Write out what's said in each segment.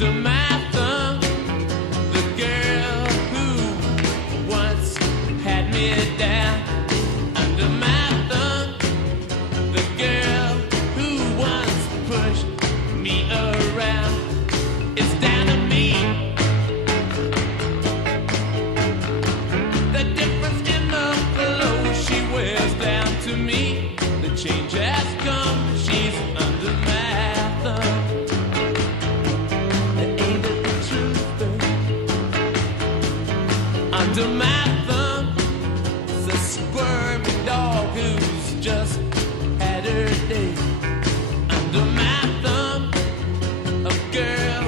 under my thumb. The girl who once had me down. Under my thumb. The girl who once pushed me around. It's down to me. The difference in the clothes she wears down to me. The change has come. She's under my thumb. Ain't it the truth? Under my thumb, it's a squirmy dog who's just had her day. Under my thumb, a girl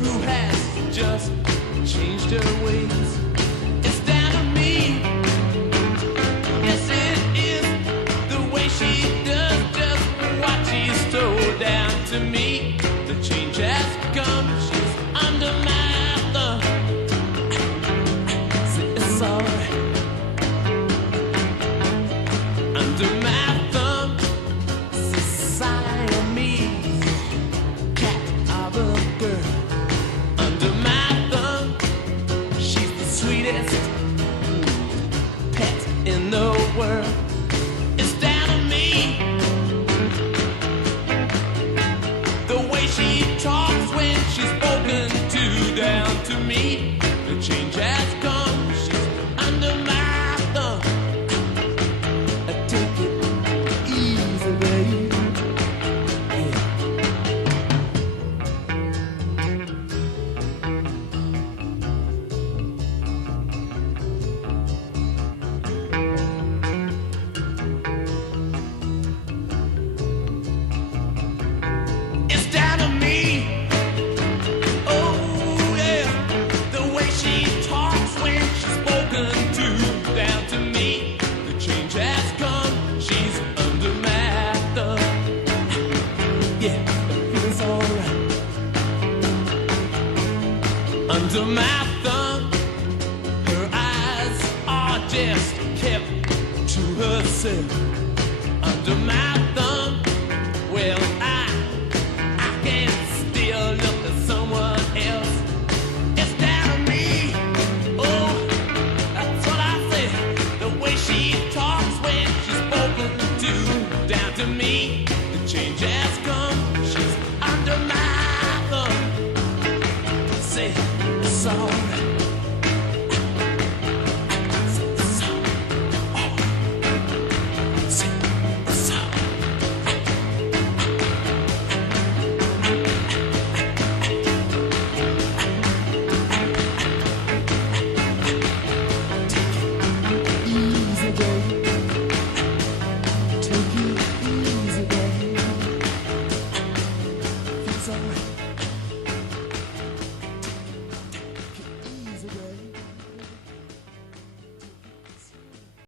who has just changed her ways. It's down to me. Yes, it is the way she does just what she's told down to me. The change has come. She's under my thumb. It's alright. Under my thumb, it's a Siamese cat of a girl. Under my thumb, she's the sweetest pet in the world. It's down to me. The way she talks when she's spoken to down to me. The change has come. She's under my thumb. Take it easy, babe. Yeah. It's down to me. Oh yeah, the way she talks when she's spoken to down to me. The change has come. She's under my thumb. Yeah, it's alright. Under my thumb, her eyes are just kept to herself. Under my thumb, well.